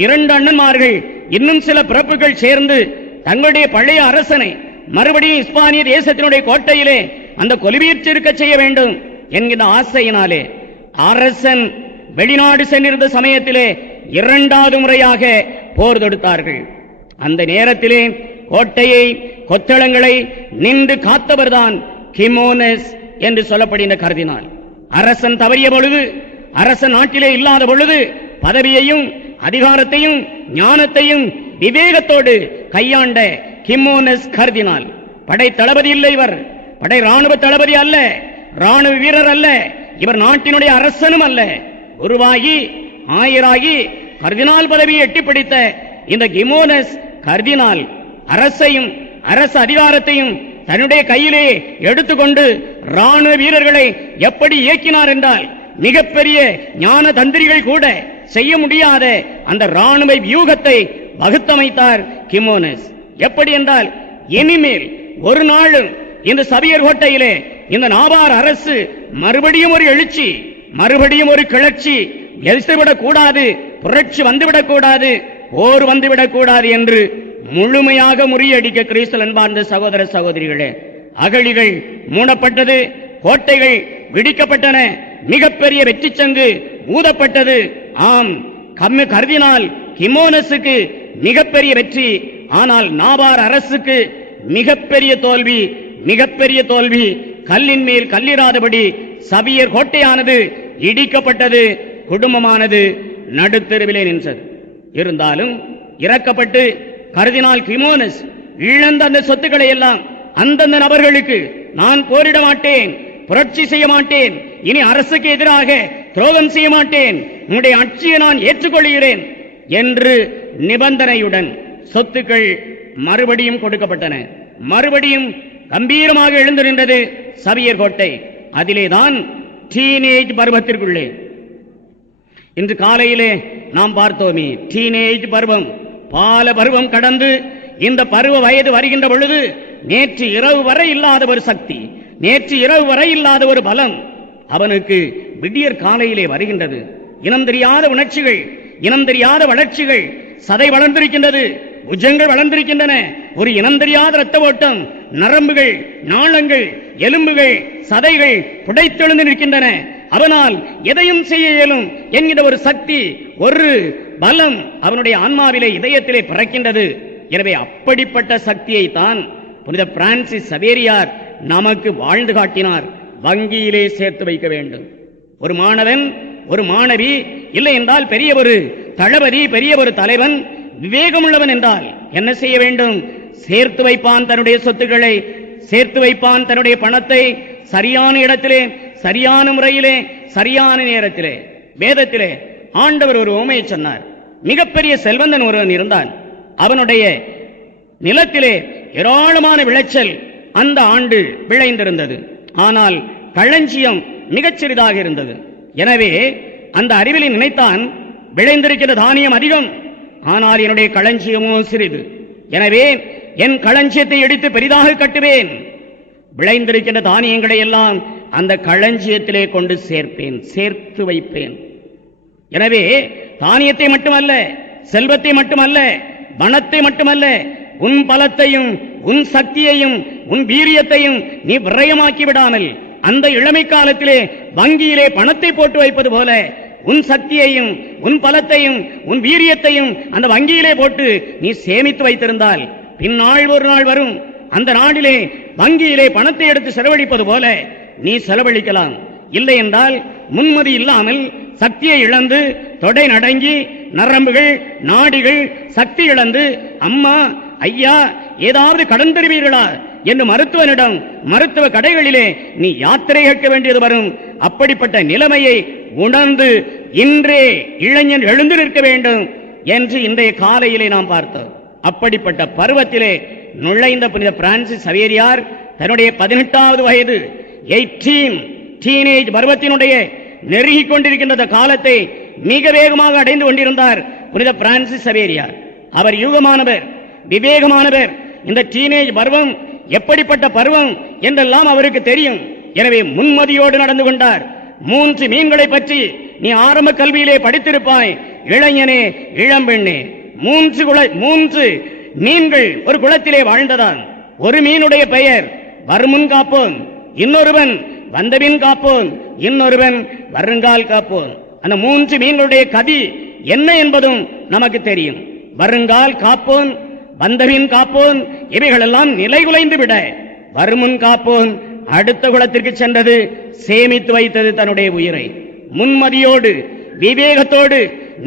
2 அண்ணன்மார்கள், இன்னும் சில பிறப்புகள் சேர்ந்து தங்களுடைய பழைய அரசனை மறுபடியும் இஸ்பானிய தேசத்தினுடைய கோட்டையிலே அந்த கொலுவீற்றிருக்க செய்ய வேண்டும் என்கிற ஆசையினாலே அரசன் வெளிநாடு சென்றிருந்த சமயத்திலே 2வது முறையாக போர் தொடுத்தார்கள். அந்த நேரத்திலே கோட்டையை, கொத்தளங்களை நின்று காத்தவர்தான் கிமோனஸ் என்று சொல்லப்படுகின்ற கர்தினால். அரசன் தவறிய பொழுது, அரசன் நாட்டிலே இல்லாத பொழுது பதவியையும் அதிகாரத்தையும் ஞானத்தையும் விவேகத்தோடு கையாண்ட கிமோனஸ் கர்தினால். படை தளபதி இல்லை இவர், படை ராணுவ தளபதி அல்ல, ராணுவ வீரர் அல்ல, இவர் நாட்டினுடைய அரசனும் அல்ல. உருவாகி ஆயராகி கர்தினால் பதவியை எட்டிப்பிடித்த இந்த கிமோனஸ் கர்தினால் அரசையும், அரச அதிகாரத்தையும் தன்னுடைய கையிலே எடுத்துக்கொண்டு ராணுவ வீரர்களை எப்படி இயக்கினார் என்றால், மிகப்பெரிய ஞான தந்திரிகள் கூட செய்ய முடியாத அந்த ராணுவ வியூகத்தை வகுத்தமைத்தார் கிமோனஸ். எப்படி என்றால், இனிமேல் ஒரு நாளும் இந்த சவியர் கோட்டையிலே இந்த நாவார் அரசு மறுபடியும் ஒரு எழுச்சி, மறுபடியும் ஒரு கிளர்ச்சி எழுந்துவிடக் கூடாது, புரட்சி வந்துவிடக் கூடாது, போர் வந்துவிடக் கூடாது என்று முழுமையாக முறியடிக்க கிறிஸ்தவ அன்பார்ந்த சகோதர சகோதரிகளே, அகழிகள் மூடப்பட்டது, கோட்டைகள் விடிக்கப்பட்டன, மிகப்பெரிய வெற்றி சங்கு ஊதப்பட்டது. ஆம், கர்தினால் கிமோனஸுக்கு மிகப்பெரிய வெற்றி, ஆனால் நாவார் அரசுக்கு மிகப்பெரிய தோல்வி, மிகப்பெரிய தோல்வி. கல்லின் மேல் கல்லிராதபடி சவியர் கோட்டையானது இடிக்கப்பட்டது, குடும்பமானது நடுத்தெருவிலே நின்றது. இருந்தாலும் இறக்கப்பட்டு கர்தினால் கிமோனஸ் இழந்த அந்த சொத்துக்களை எல்லாம் அந்தந்த நபர்களுக்கு, நான் போரிட மாட்டேன், புரட்சி செய்ய மாட்டேன், இனி அரசுக்கு எதிராக துரோகம் செய்ய மாட்டேன், உன்னுடைய ஆட்சியை நான் ஏற்றுக்கொள்கிறேன் என்று நிபந்தனையுடன் சொத்துக்கள் மறுபடியும் கொடுக்கப்பட்டன. மறுபடியும் கம்பீரமாக எழுந்து நின்றது சவியர் கோட்டை. அதிலேதான் டீனேஜ் பருவத்திற்குள்ளே இன்று காலையிலே நாம் பார்த்தோமே, டீனேஜ் பருவம், பால பருவம் கடந்து இந்த பருவ வயது வருகின்ற பொழுது நேற்று இரவு வரை இல்லாத ஒரு சக்தி, நேற்று இரவு வரை இல்லாத ஒரு பலம் அவனுக்கு விடியற் காலையிலே வருகின்றது. இனம் தெரியாத உணர்ச்சிகள், இனம் தெரியாத வளர்ச்சிகள், சதை வளர்ந்திருக்கின்றது, உஜங்கள் வளர்ந்திருக்கின்றன, ஒரு இனம் தெரியாத இரத்த ஓட்டம், நரம்புகள், நாளங்கள், எலும்புகள், சதைகள் புடைத்தெழுந்து நிற்கின்றன. அவனால் எதையும் செய்ய இயலும் என்கிற ஒரு சக்தி, ஒரு பலம் அவனுடைய ஆன்மாவிலே, இதயத்திலே பிறக்கின்றது. எனவே அப்படிப்பட்ட சக்தியை தான் புனித பிரான்சிஸ் சவேரியார் நமக்கு வாழ்ந்து காட்டினார். வங்கியிலே சேர்த்து வைக்க வேண்டும். ஒரு மாணவன், ஒரு மாணவி, இல்லை என்றால் பெரிய ஒரு தளபதி, பெரிய ஒரு தலைவன், விவேகமுள்ளவன் என்றால் என்ன செய்ய வேண்டும்? சேர்த்து வைப்பான் தன்னுடைய சொத்துக்களை, சேர்த்து வைப்பான் தன்னுடைய பணத்தை சரியான இடத்திலே, சரியான முறையிலே, சரியான நேரத்திலே. வேதத்திலே ஆண்டவர் ஒரு உவமையை சொன்னார். மிகப்பெரிய செல்வந்தன் ஒருவன் இருந்தான். அவனுடைய நிலத்திலே ஏராளமான விளைச்சல் அந்த ஆண்டு விளைந்திருந்தது. ஆனால் களஞ்சியம் மிகச் சிறிதாக இருந்தது. எனவே அந்த அறிவிலை நினைத்தான், விளைந்திருக்கிற தானியம் அதிகம், ஆனால் என்னுடைய களஞ்சியமோ சிறிது. எனவே என் களஞ்சியத்தை எடுத்து பெரிதாக கட்டுவேன், விளைந்திருக்கின்ற தானியங்களை எல்லாம் அந்த களஞ்சியத்திலே கொண்டு சேர்ப்பேன், சேர்த்து வைப்பேன். எனவே தானியத்தை மட்டுமல்ல, செல்வத்தை மட்டுமல்ல, பணத்தை மட்டுமல்ல, உன் பலத்தையும் உன் சக்தியையும் உன் வீரியத்தையும் நீ விரயமாக்கி விடாமல், அந்த இளமை காலத்திலே வங்கியிலே பணத்தை போட்டு வைப்பது போல உன் சக்தியையும் உன் பலத்தையும் உன் வீரியத்தையும் அந்த வங்கியிலே போட்டு நீ சேமித்து வைத்திருந்தால் பின்னாள் ஒரு நாள் வரும், அந்த நாளிலே வங்கியிலே பணத்தை எடுத்து செலவழிப்பது போல நீ செலவழிக்கலாம். இல்லை என்றால் முன்மதி இல்லாமல் சக்தியை இழந்து தொடை நடங்கி நரம்புகள் நாடிகள் சக்தி இழந்து அம்மா ஐயா ஏதாவது கடன் தருவீர்களா என்று மருத்துவனிடம் மருத்துவ கடைகளிலே நீ யாத்திரை கேட்க வேண்டியது வரும். அப்படிப்பட்ட நிலைமையை உணர்ந்து இன்றே இளைஞன் எழுந்து நிற்க வேண்டும் என்று இன்றைய காலையிலே நாம் பார்த்தோம். அப்படிப்பட்ட பருவத்திலே நுழைந்த புனித பிரான்சிஸ் சவேரியார் தன்னுடைய 18வது வயது 18 டீனேஜ் பருவத்தினுடைய நெருங்கிக் கொண்டிருக்கின்ற காலத்தை மிக வேகமாக அடைந்து கொண்டிருந்தார் புனித பிரான்சிஸ் சவேரியார். அவர் யூகமானவர், விவேகமானவர். இந்த டீனேஜ் பருவம் எப்படிப்பட்ட பருவம் என்றெல்லாம் அவருக்கு தெரியும். எனவே முன்மதியோடு நடந்து கொண்டார். 3 மீன்களை பற்றி நீ ஆரம்ப கல்வியிலே படித்திருப்பாய் இளைஞனே, இளம்பெண்ணே. 3 மீன்கள் ஒரு குளத்திலே வாழ்ந்ததான். ஒரு மீனுடைய பெயர் வருமுன் காப்போன், இன்னொருவன் வந்தபின் காப்போன், இன்னொருவன் வருங்கால் காப்போன். அந்த 3 மீன்களுடைய கதி என்ன என்பதும் நமக்கு தெரியும். வருங்கால் காப்போன், வந்தபின் காப்போன், இவைகளெல்லாம் நிலைகுலைந்து விட வருமுன் காப்போன் அடுத்த குலத்திற்கு சென்றது, சேமித்து வைத்தது தன்னுடைய உயிரை. முன்மதியோடு விவேகத்தோடு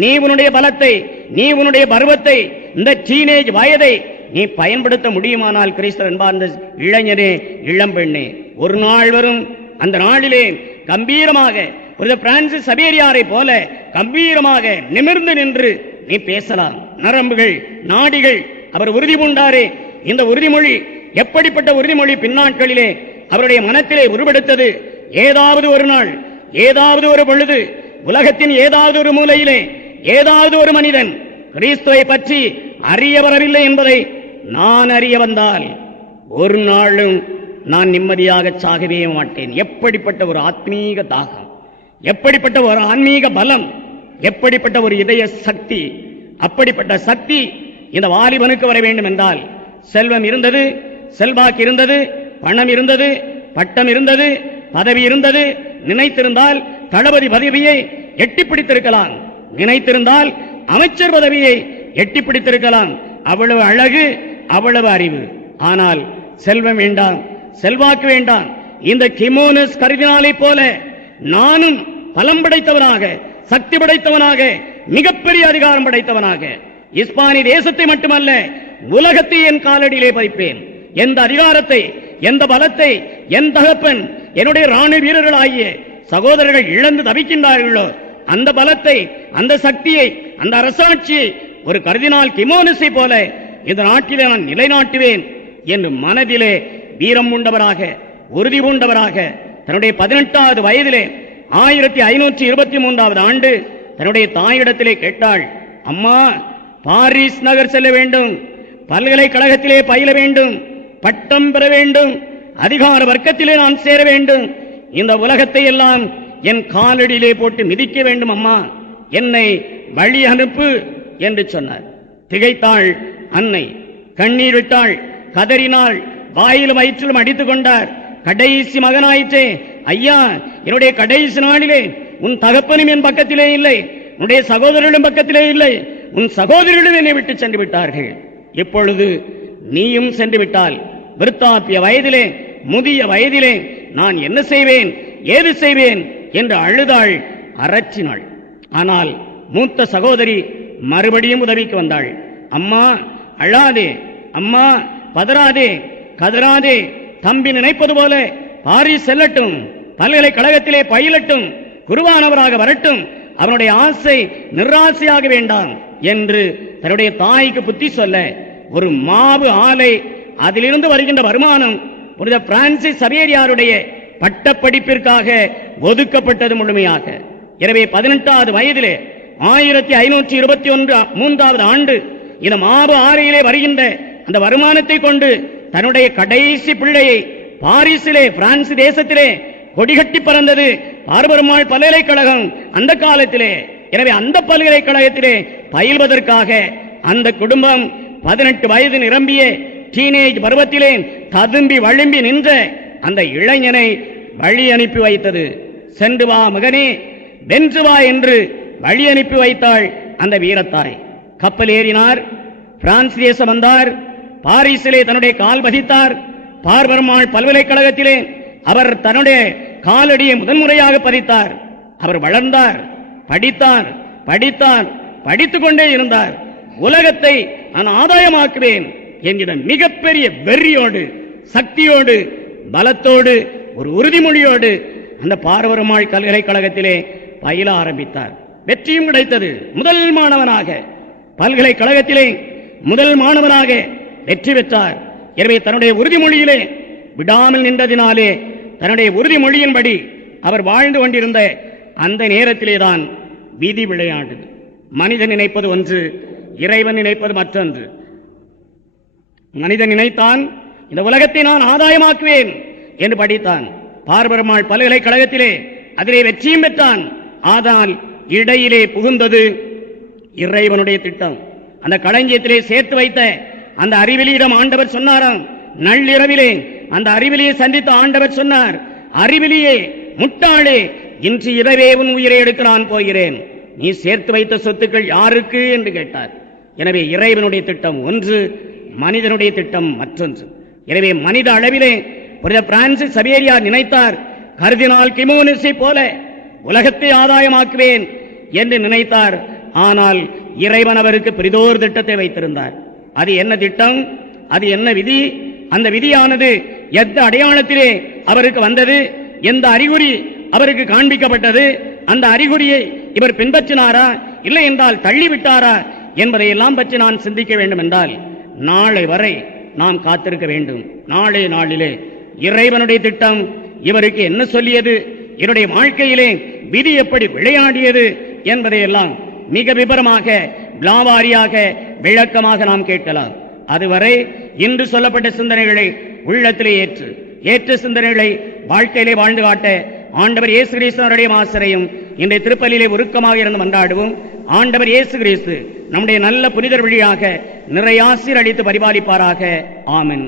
நீ உன்னுடைய பலத்தை, நீ உன்னுடைய பருவத்தை, இந்த டீனேஜ் வயதை நீ பயன்படுத்த முடியுமானால் கிறிஸ்தவ அன்பார்ந்த இளைஞனே, இளம்பெண்ணே, ஒரு நாள் வரும், அந்த நாளிலே கம்பீரமாக புனித பிரான்சிஸ் சவேரியாரை போல கம்பீரமாக நிமிர்ந்து நின்று நீ பேசலாம். நரம்புகள் நாடிகள் அவர் உறுதி பூண்டாரே, இந்த உறுதிமொழி எப்படிப்பட்ட உறுதிமொழி பின்னாட்களிலே அவருடைய மனத்திலே உருவெடுத்தது. ஏதாவது ஒரு நாள், ஏதாவது ஒரு பொழுது, உலகத்தின் ஏதாவது ஒரு மூலையிலே ஏதாவது ஒரு மனிதன் கிறிஸ்துவை பற்றி அறிய வரவில்லை என்பதை நான் அறிய வந்தால் ஒரு நாளும் நான் நிம்மதியாக சாகவே மாட்டேன். எப்படிப்பட்ட ஒரு ஆத்மீக தாகம், எப்படிப்பட்ட ஒரு ஆன்மீக பலம், எப்படிப்பட்ட ஒரு இதய சக்தி. அப்படிப்பட்ட சக்தி இந்த வாலிபனுக்கு வர வேண்டும் என்றால் செல்வம் இருந்தது, செல்வாக்கு இருந்தது, பணம் இருந்தது, பட்டம் இருந்தது, பதவி இருந்தது. நினைத்திருந்தால் தளபதி பதவியை எட்டி பிடித்திருக்கலாம், நினைத்திருந்தால் அமைச்சர் பதவியை எட்டி பிடித்திருக்கலாம். அவ்வளவு அழகு, அவ்வளவு அறிவு. ஆனால் செல்வம் வேண்டாம், செல்வாக்கு வேண்டாம். இந்த கிமோனஸ் கர்தினாலை போல நானும் பலம் படைத்தவனாக, சக்தி படைத்தவனாக, மிகப்பெரிய அதிகாரம் படைத்தவனாக இஸ்பானி தேசத்தை மட்டுமல்ல உலகத்தை என் காலடியிலே பதிப்பேன். எந்த அதிகாரத்தை, எந்த பலத்தை என் தகப்பன் என்னுடைய ராணுவ வீரர்களாகிய சகோதரர்கள் இழந்து தவிக்கின்றார்களோ அந்த பலத்தை, அந்த சக்தியை, அந்த அரசாட்சியை ஒரு கர்தினால் கிமோனஸை போல இந்த நாட்டிலே நான் நிலைநாட்டுவேன் என்று மனதிலே வீரம் பூண்டவராக, உறுதி பூண்டவராக தன்னுடைய 18வது வயதிலே 1523வது ஆண்டு தன்னுடைய தாயிடத்திலே கேட்டாள், அம்மா, பாரிஸ் நகர் செல்ல வேண்டும், பல்கலைக்கழகத்திலே பயில வேண்டும், பட்டம் பெற வேண்டும், அதிகார வர்க்கத்திலே நான் சேர வேண்டும், இந்த உலகத்தை எல்லாம் என் காலடியிலே போட்டு மிதிக்க வேண்டும், அம்மா, என்னை வழி அனுப்பு என்று சொன்னார். திகைத்தாள் அன்னை, கண்ணீர் விட்டாள், கதறினாள், வாயிலும் வயிற்றிலும் அடித்துக் கொண்டார். கடைசி மகனாயிற்றே, ஐயா, என்னுடைய கடைசி நாளிலே உன் தகப்பனும் என் பக்கத்திலே இல்லை, உன்னுடைய சகோதரர்களும் பக்கத்திலே இல்லை, உன் சகோதரிகளும் என்னை விட்டு சென்று விட்டார்கள், இப்பொழுது நீயும் சென்று விட்டால் விருத்தாப்பிய வயதிலே, முதிய வயதிலே நான் என்ன செய்வேன், ஏது செய்வேன் என்று அழுதாள், அரற்றினாள். ஆனால் மூத்த சகோதரி மறுபடியும் உதவிக்கு வந்தாள். அம்மா, அழாதே, அம்மா, பதறாதே, கதறாதே, தம்பி நினைப்பது போல பாரிஸ் செல்லட்டும், பல்கலைக்கழகத்திலே பயிலட்டும், குருவானவராக வரட்டும், அவனுடைய ஆசை நிராசையாக வேண்டாம் என்று தன்னுடைய தாய்க்கு புத்தி சொல்ல ஒரு மாவு ஆலை, அதிலிருந்து வருகின்ற வருமானம் புனித பிரான்சிஸ் சவேரியாருடைய பட்டப்படிப்பிற்காக ஒதுக்கப்பட்டது முழுமையாக. எனவே 18வது வயதிலே 1523வது ஆண்டு இந்த மாவு ஆலையிலே வருகின்ற அந்த வருமானத்தை கொண்டு தன்னுடைய கடைசி பிள்ளையை பாரிஸிலே, பிரான்ஸ் தேசத்திலே கொடிகட்டி பறந்தது பார்பெருமாள் பல்கலைக்கழகம் அந்த காலத்திலே. எனவே அந்த பல்கலைக்கழகத்திலே பயில்வதற்காக அந்த குடும்பம் 18 வயது நிரம்பிய டீனேஜ் பருவத்திலே ததும்பி வழும்பி நின்ற அந்த இளைஞனை வழி அனுப்பி வைத்தது. சென்று வா மகனே, வென்று வா என்று வழி அனுப்பி வைத்தாள் அந்த வீரத்தாய். கப்பல் ஏறினார், பிரான்ஸ் தேசம் வந்தார், பாரிஸிலே தன்னுடைய கால் பதித்தார். பார்பெருமாள் பல்கலைக்கழகத்திலே அவர் தன்னுடைய காலடியை முதன்முறையாக பதித்தார். அவர் வளர்ந்தார், படித்தார், படித்தார், படித்துக் கொண்டே இருந்தார். உலகத்தை நான் ஆதாயமாக்குவேன் என்கிற மிகப்பெரிய வெறியோடு, சக்தியோடு, பலத்தோடு, ஒரு உறுதிமொழியோடு அந்த பார்பெருமாள் பல்கலைக்கழகத்திலே பயில ஆரம்பித்தார். வெற்றியும் கிடைத்தது. முதல் மாணவனாக பல்கலைக்கழகத்திலே முதல் மாணவனாக வெற்றி பெற்றார். எனவே தன்னுடைய உறுதிமொழியிலே விடாமல் நின்றதினாலே தன்னுடைய உறுதிமொழியின்படி அவர் வாழ்ந்து கொண்டிருந்த அந்த நேரத்திலேதான் விதி விளையாண்டது. மனிதன் நினைப்பது ஒன்று, இறைவன் நினைப்பது மற்றொன்று. மனிதன் நினைத்தான், இந்த உலகத்தை நான் ஆதாயமாக்குவேன் என்று படித்தான். பார்பெருமாள் பல்கலைக்கழகத்திலே அதிலே வெற்றியும் பெற்றான். ஆனால் இடையிலே புகுந்தது இறைவனுடைய திட்டம். அந்த களஞ்சியத்திலே சேர்த்து வைத்த அந்த அறிவிலியிடம் ஆண்டவர் சொன்னாராம், நள்ளிரவிலே அந்த அறிவிலியை சந்தித்த ஆண்டவர் சொன்னார், அறிவிலியே, முட்டாளே, இன்று இரவே உன் உயிரை எடுக்க நான் போகிறேன், நீ சேர்த்து வைத்த சொத்துக்கள் யாருக்கு என்று கேட்டார். எனவே இறைவனுடைய திட்டம் ஒன்று, மனிதனுடைய திட்டம் மற்றொன்று. எனவே மனித அளவிலே புனித பிரான்சிஸ் சவேரியார் நினைத்தார், கர்தினால் கிமோனிஸை போல உலகத்தை ஆதாயமாக்குவேன் என்று நினைத்தார். ஆனால் இறைவன் அவருக்கு பெரிதோர் திட்டத்தை வைத்திருந்தார். அது என்ன திட்டம், அது என்ன விதி? அந்த விதியானது எந்த அடையாளத்திலே அவருக்கு வந்தது, எந்த அறிகுறி அவருக்கு காண்பிக்கப்பட்டது, அந்த அறிகுறியை இவர் பின்பற்றினாரா, இல்லை என்றால் தள்ளிவிட்டாரா என்பதையெல்லாம் பற்றி நான் சிந்திக்க வேண்டும் என்றால் நாளை வரை நாம் காத்திருக்க வேண்டும். நாளை நாளிலே இறைவனுடைய திட்டம் இவருக்கு என்ன சொல்லியது, இவருடைய வாழ்க்கையிலே விதி எப்படி விளையாடியது என்பதையெல்லாம் மிக விபரமாக, விலாவாரியாக, விளக்கமாக நாம் கேட்கலாம். அதுவரை இன்று சொல்லப்பட்ட சிந்தனைகளை உள்ளத்திலே ஏற்று சிந்தனைகளை வாழ்க்கையிலே வாழ்ந்து காட்ட ஆண்டவர் இயேசு கிறிஸ்துவனுடைய ஆசிரியம் இன்றைய திருப்பலியிலே உருக்கமாக இருந்து மன்றாடுவோம். ஆண்டவர் இயேசு கிறிஸ்து நம்முடைய நல்ல புனிதர் வழியாக நிறைய ஆசீர் அளித்து பரிபாலிப்பாராக. ஆமென்.